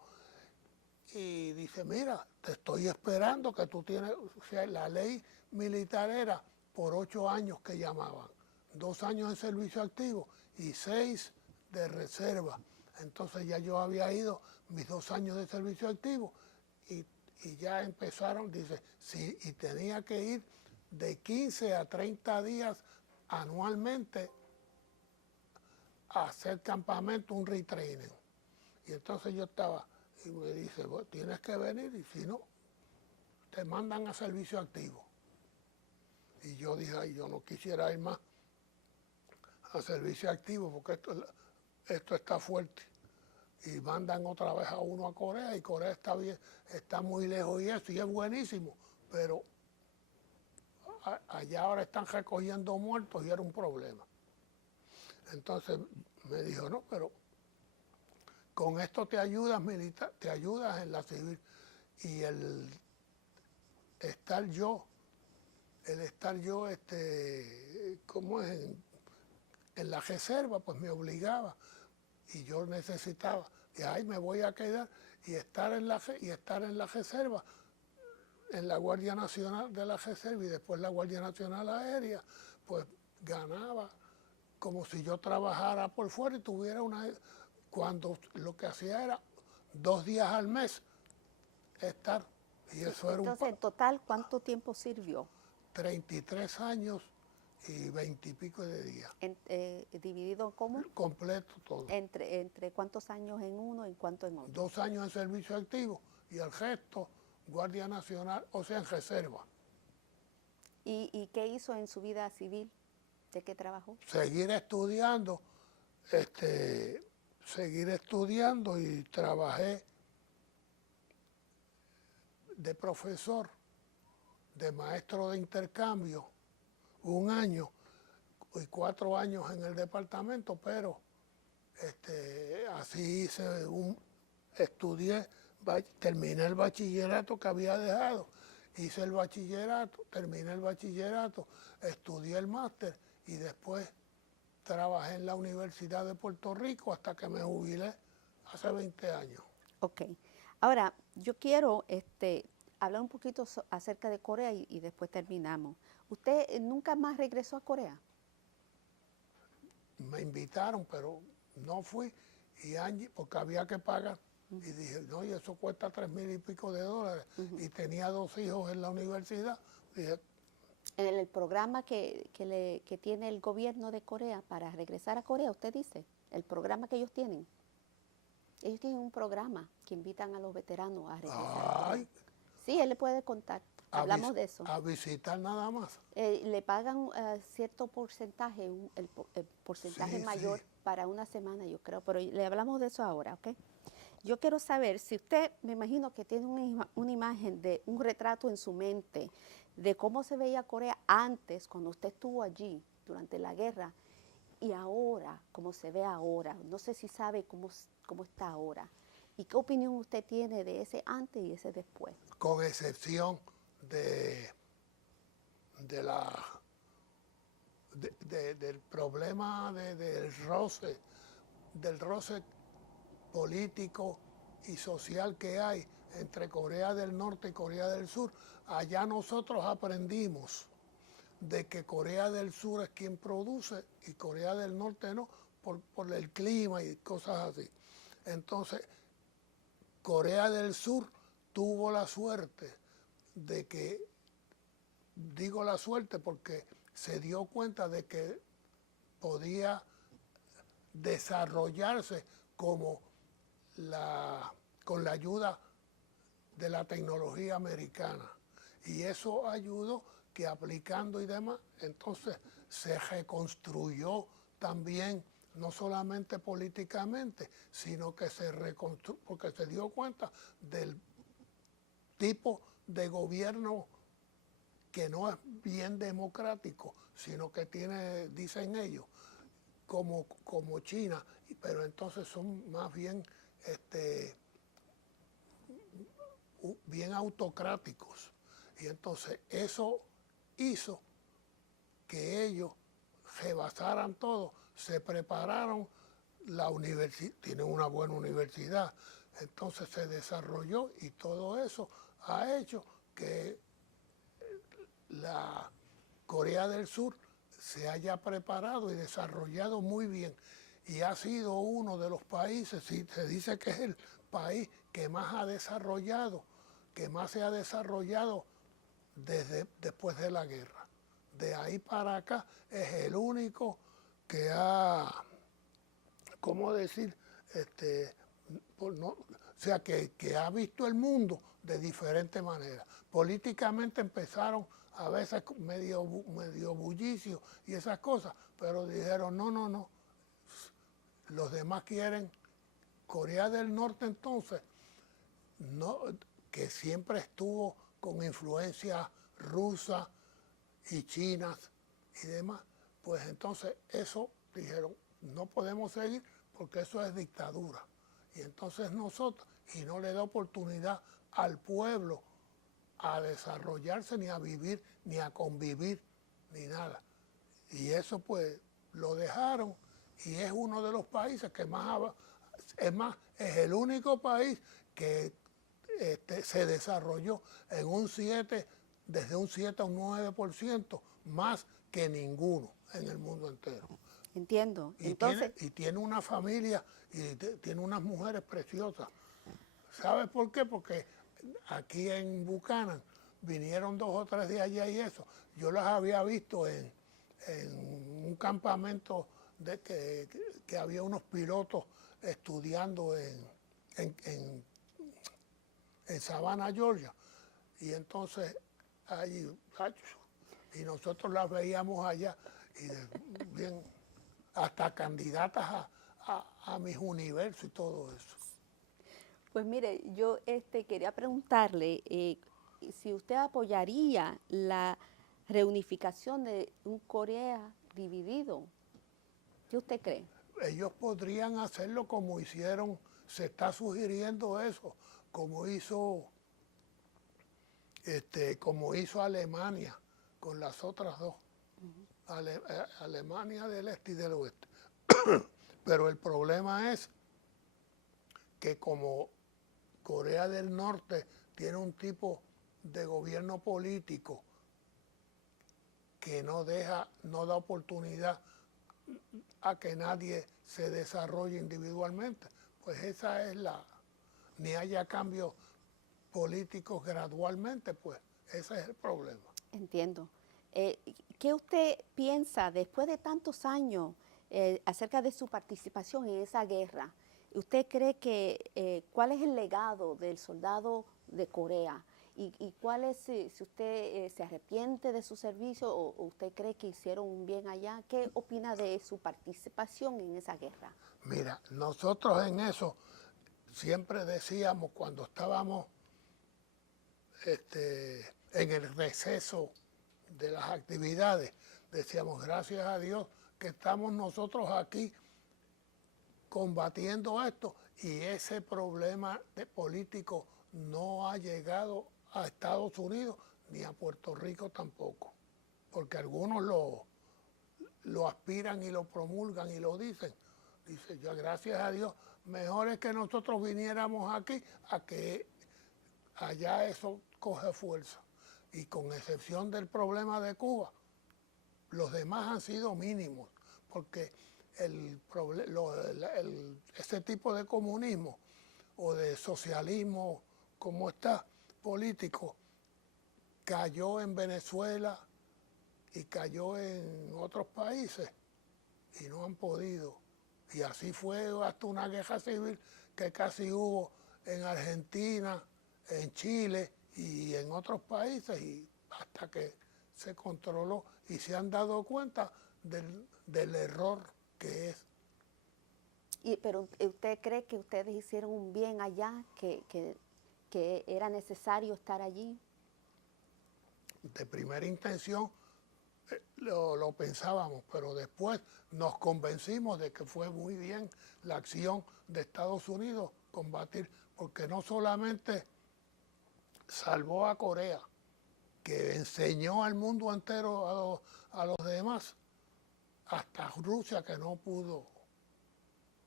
y dice, mira, te estoy esperando que tú tienes, o sea, la ley militar era por 8 años que llamaban, 2 años en servicio activo y 6 de reserva. Entonces ya yo había ido mis 2 años de servicio activo y ya empezaron, dice, sí, y tenía que ir de 15 a 30 días anualmente a hacer campamento, un retraining. Y entonces yo estaba, y me dice, bueno, tienes que venir y si no, te mandan a servicio activo. Y yo dije, ay, yo no quisiera ir más a servicio activo porque esto está fuerte. Y mandan otra vez a uno a Corea y Corea está bien, está muy lejos y eso, y es buenísimo, pero allá ahora están recogiendo muertos y era un problema. Entonces me dijo, no, pero con esto te ayudas militar, te ayudas en la civil. Y el estar yo, ¿cómo es? En la reserva, pues me obligaba y yo necesitaba, y ahí me voy a quedar y estar en la reserva, en la Guardia Nacional de la Reserva y después la Guardia Nacional Aérea, pues ganaba como si yo trabajara por fuera y tuviera cuando lo que hacía era 2 días al mes estar, y eso era Entonces, en total, ¿cuánto tiempo sirvió? 33 años y 20 y pico de días. ¿Dividido cómo? Completo todo. ¿Entre cuántos años en uno y cuánto en otro? 2 años en servicio activo y el resto Guardia Nacional, o sea, en reserva. ¿Y qué hizo en su vida civil? ¿De qué trabajó? Seguir estudiando y trabajé de profesor, de maestro de intercambio, 1 año y 4 años en el departamento, pero así estudié, terminé el bachillerato que había dejado, hice el bachillerato, terminé el bachillerato, estudié el máster y después trabajé en la Universidad de Puerto Rico hasta que me jubilé hace 20 años. Ok. Ahora, yo quiero hablar un poquito acerca de Corea y después terminamos. ¿Usted nunca más regresó a Corea? Me invitaron, pero no fui, y Angie, porque había que pagar, y dije, no, y eso cuesta $3,000 y pico, y tenía 2 hijos en la universidad, dije, En el programa que tiene el gobierno de Corea para regresar a Corea, usted dice, el programa que ellos tienen un programa que invitan a los veteranos a regresar a Corea. Sí, él le puede contar. Hablamos de eso. A visitar nada más. Le pagan cierto porcentaje, el porcentaje mayor para una semana, yo creo, pero le hablamos de eso ahora, ¿ok? Yo quiero saber si usted, me imagino que tiene una imagen de un retrato en su mente de cómo se veía Corea antes, cuando usted estuvo allí durante la guerra, y ahora, cómo se ve ahora. No sé si sabe cómo está ahora. ¿Y qué opinión usted tiene de ese antes y ese después? Con excepción del problema del roce político y social que hay entre Corea del Norte y Corea del Sur. Allá nosotros aprendimos de que Corea del Sur es quien produce y Corea del Norte no, por el clima y cosas así. Entonces, Corea del Sur tuvo la suerte de que, digo la suerte porque se dio cuenta de que podía desarrollarse con la ayuda de la tecnología americana. Y eso ayudó que aplicando y demás, entonces se reconstruyó también, no solamente políticamente, sino que se reconstruyó, porque se dio cuenta del tipo de gobierno que no es bien democrático, sino que tiene, dicen ellos, como China, pero entonces son más bien bien autocráticos. Y entonces eso hizo que ellos rebasaran todo, se prepararon, tienen una buena universidad, entonces se desarrolló y todo eso ha hecho que la Corea del Sur se haya preparado y desarrollado muy bien y ha sido uno de los países, si se dice que es el país que más ha desarrollado, que más se ha desarrollado desde después de la guerra. De ahí para acá es el único que ha, ¿cómo decir? O sea, que ha visto el mundo de diferentes maneras. Políticamente empezaron a veces medio bullicio y esas cosas, pero dijeron, no, los demás quieren. Corea del Norte entonces, no, que siempre estuvo con influencia rusa y chinas y demás, pues entonces eso dijeron, no podemos seguir porque eso es dictadura. Y entonces nosotros, y no le da oportunidad al pueblo a desarrollarse, ni a vivir, ni a convivir, ni nada. Y eso pues lo dejaron y es uno de los países que más, es el único país que se desarrolló en un 7, desde un 7 a un 9% más que ninguno en el mundo entero. Entiendo. Y, Entonces, tiene una familia y tiene unas mujeres preciosas. ¿Sabes por qué? Porque aquí en Buchanan vinieron 2 o 3 de allá y eso. Yo las había visto en un campamento de que había unos pilotos estudiando en Savannah, Georgia. Y entonces allí, y nosotros las veíamos allá, y bien, hasta candidatas a mis universos y todo eso. pues mire, yo quería preguntarle si usted apoyaría la reunificación de un Corea dividido. ¿Qué usted cree? Ellos podrían hacerlo como hicieron, se está sugiriendo eso, como hizo Alemania con las otras dos, Alemania del Este y del Oeste. Pero el problema es que como Corea del Norte tiene un tipo de gobierno político que no da oportunidad a que nadie se desarrolle individualmente, pues esa es ni haya cambios políticos gradualmente, pues ese es el problema. Entiendo. ¿Qué usted piensa después de tantos años acerca de su participación en esa guerra? ¿Usted cree cuál es el legado del soldado de Corea? ¿Y cuál es, si usted se arrepiente de su servicio o usted cree que hicieron un bien allá? ¿Qué opina de su participación en esa guerra? Mira, nosotros en eso siempre decíamos cuando estábamos en el receso de las actividades, decíamos gracias a Dios que estamos nosotros aquí combatiendo esto y ese problema de político no ha llegado a Estados Unidos ni a Puerto Rico tampoco, porque algunos lo aspiran y lo promulgan y lo dicen. Dice, ya gracias a Dios, mejor es que nosotros viniéramos aquí a que allá eso coge fuerza. Y con excepción del problema de Cuba, los demás han sido mínimos, porque ese tipo de comunismo o de socialismo como está político cayó en Venezuela y cayó en otros países y no han podido. Y así fue hasta una guerra civil que casi hubo en Argentina, en Chile y en otros países, y hasta que se controló y se han dado cuenta del error que es. Pero ¿usted cree que ustedes hicieron un bien allá, que era necesario estar allí? de primera intención lo pensábamos, pero después nos convencimos de que fue muy bien la acción de Estados Unidos combatir, porque no solamente salvó a Corea, que enseñó al mundo entero a los demás, hasta Rusia que no pudo.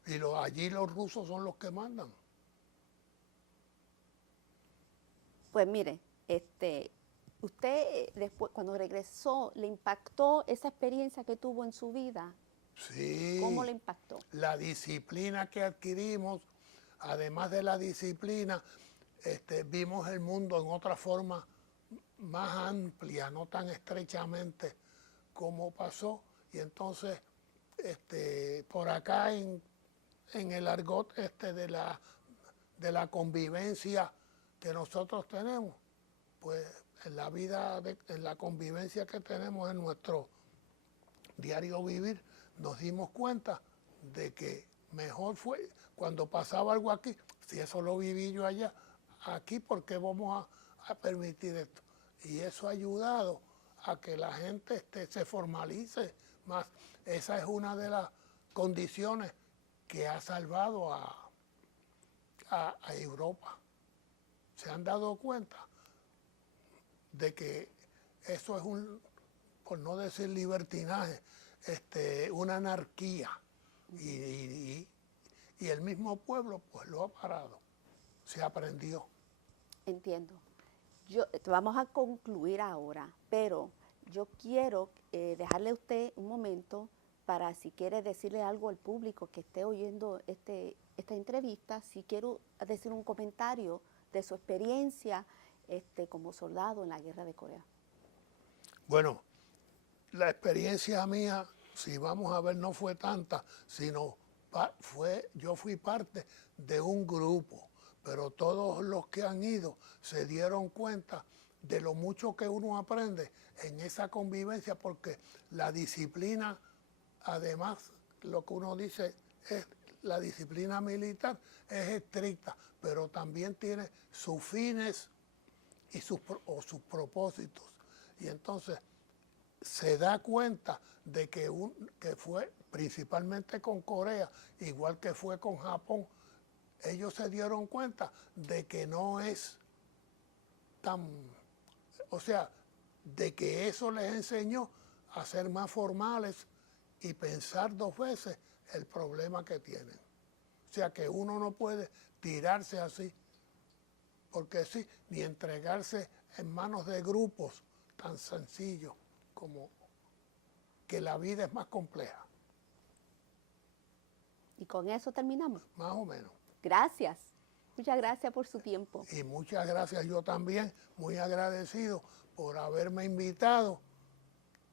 Y allí los rusos son los que mandan. Pues mire, usted después, cuando regresó, ¿le impactó esa experiencia que tuvo en su vida? Sí. ¿Cómo le impactó? La disciplina que adquirimos, además de la disciplina, vimos el mundo en otra forma más amplia, no tan estrechamente como pasó. Y entonces, por acá en el argot de la convivencia que nosotros tenemos, pues en la vida, en la convivencia que tenemos en nuestro diario vivir, nos dimos cuenta de que mejor fue cuando pasaba algo aquí, si eso lo viví yo allá, aquí ¿por qué vamos a permitir esto? Y eso ha ayudado a que la gente se formalice más. Esa es una de las condiciones que ha salvado a Europa. ¿Se han dado cuenta de que eso es por no decir libertinaje, una anarquía? Y el mismo pueblo pues lo ha parado, se aprendió. Entiendo. Vamos a concluir ahora, pero yo quiero dejarle a usted un momento para si quiere decirle algo al público que esté oyendo esta entrevista, si quiero decir un comentario de su experiencia como soldado en la guerra de Corea. Bueno, la experiencia mía, si vamos a ver, no fue tanta, sino yo fui parte de un grupo, pero todos los que han ido se dieron cuenta de lo mucho que uno aprende en esa convivencia, porque la disciplina, además, lo que uno dice es la disciplina militar es estricta, pero también tiene sus fines y sus propósitos. Y entonces se da cuenta de que fue principalmente con Corea, igual que fue con Japón, ellos se dieron cuenta de que no es tan, o sea, de que eso les enseñó a ser más formales y pensar dos veces el problema que tienen. O sea, que uno no puede tirarse así, porque sí, ni entregarse en manos de grupos tan sencillos como que la vida es más compleja. Y con eso terminamos. Más o menos. Gracias. Muchas gracias por su tiempo. Y muchas gracias, yo también, muy agradecido por haberme invitado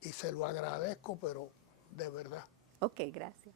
y se lo agradezco, pero de verdad. Ok, gracias.